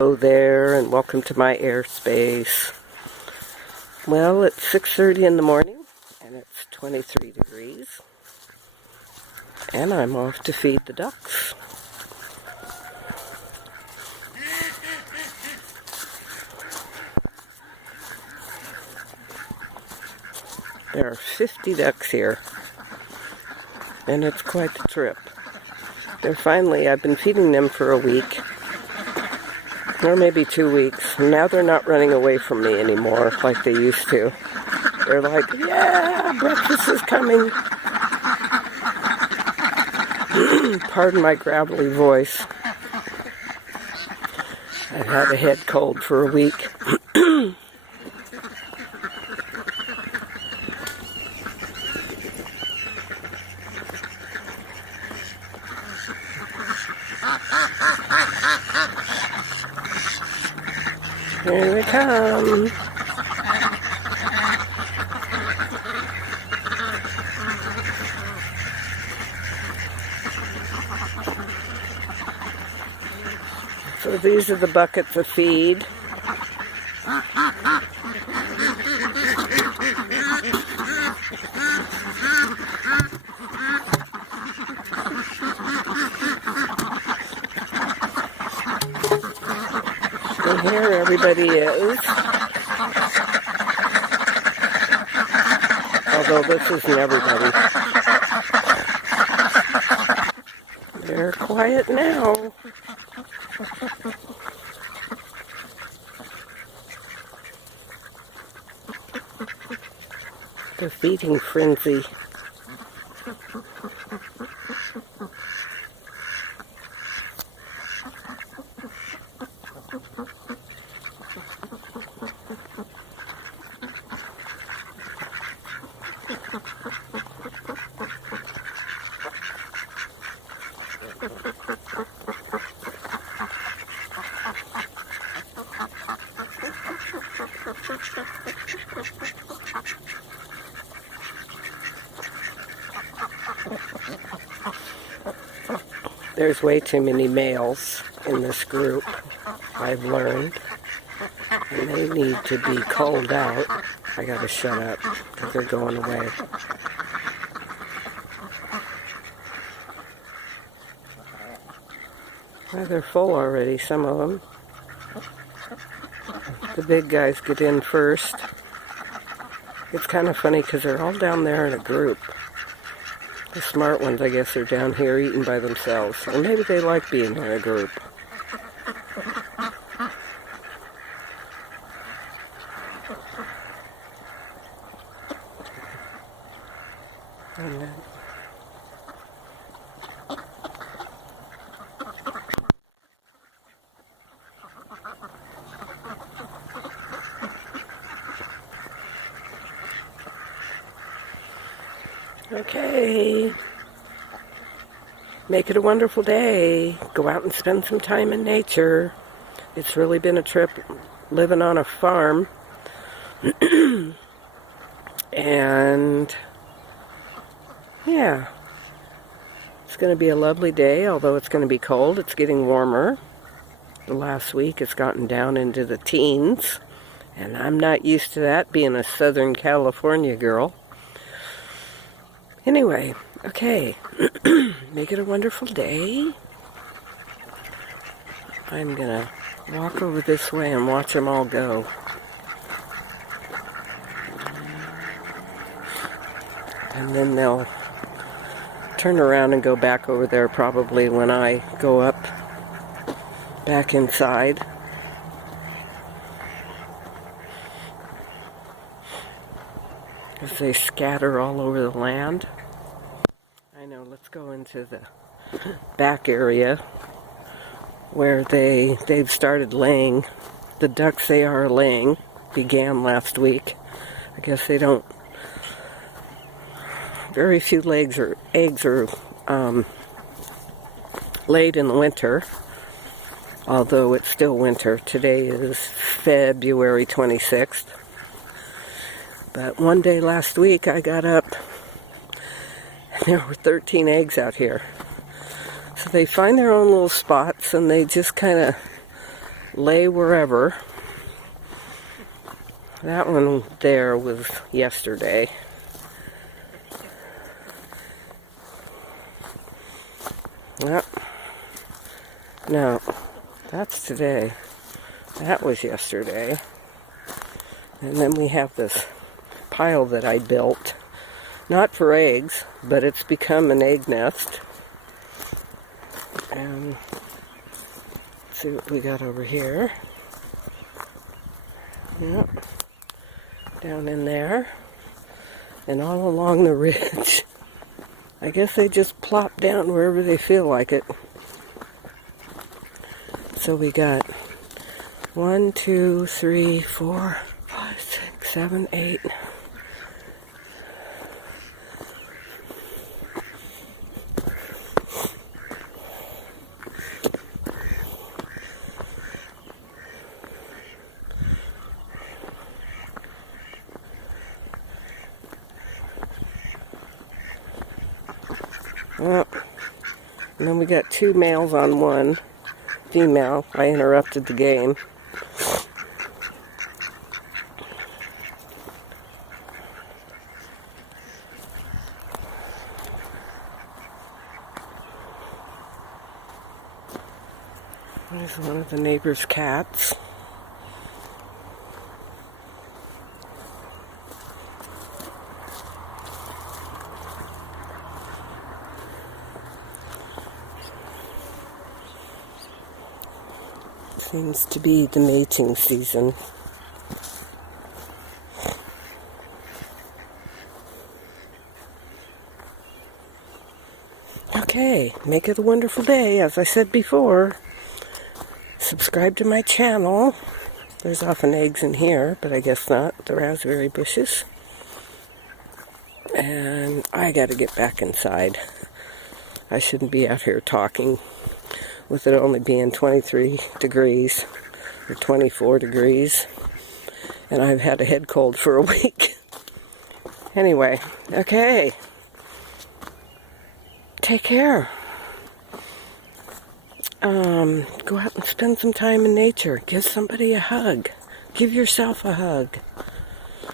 Hello there, and welcome to my airspace. Well, it's 6:30 in the morning, and it's 23 degrees, and I'm off to feed the ducks. There are 50 ducks here, and it's quite the trip. I've been feeding them for a week, or maybe 2 weeks. Now they're not running away from me anymore like they used to. They're like, yeah, breakfast is coming. Pardon my gravelly voice. I've had a head cold for a week. Here they come. So these are the buckets of feed. And here everybody is. Although this isn't everybody. They're quiet now. The feeding frenzy. There's way too many males in this group, I've learned, and they need to be culled out. I gotta shut up, because they're going away. Well, they're full already, some of them. The big guys get in first. It's kind of funny because they're all down there in a group. The smart ones, I guess, are down here eating by themselves. Or maybe they like being in a group. And then okay, make it a wonderful day. Go out and spend some time in nature. It's really been a trip living on a farm. And yeah, it's going to be a lovely day, although it's going to be cold. It's getting warmer. The last week it's gotten down into the teens, and I'm not used to that, being a Southern California girl. Anyway, okay, make it a wonderful day. I'm gonna walk over this way and watch them all go. And then they'll turn around and go back over there probably when I go up back inside. As they scatter all over the land. I know, let's go into the back area where they've started laying. The ducks they are laying began last week. I guess they don't, very few eggs are laid in the winter, although it's still winter. Today is February 26th. But one day last week I got up and there were 13 eggs out here. So they find their own little spots and they just kind of lay wherever. That one there was yesterday. Yep. No, that's today. That was yesterday. And then we have this pile that I built. Not for eggs, but it's become an egg nest. And let's see what we got over here. Yep. Down in there. And all along the ridge. I guess they just plop down wherever they feel like it. So we got 1, 2, 3, 4, 5, 6, 7, 8. Well, and then we got 2 males on 1 female. I interrupted the game. There's one of the neighbor's cats. Seems to be the mating season. Okay, make it a wonderful day. As I said before, subscribe to my channel. There's often eggs in here, but I guess not. The raspberry bushes. And I gotta get back inside. I shouldn't be out here talking with it only being 23 degrees or 24 degrees. And I've had a head cold for a week. Anyway, okay. Take care. Go out and spend some time in nature. Give somebody a hug. Give yourself a hug.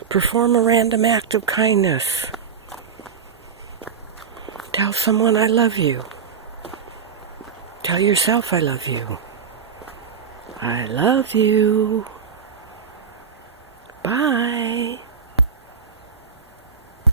Perform a random act of kindness. Tell someone I love you. Tell yourself I love you. I love you. Bye.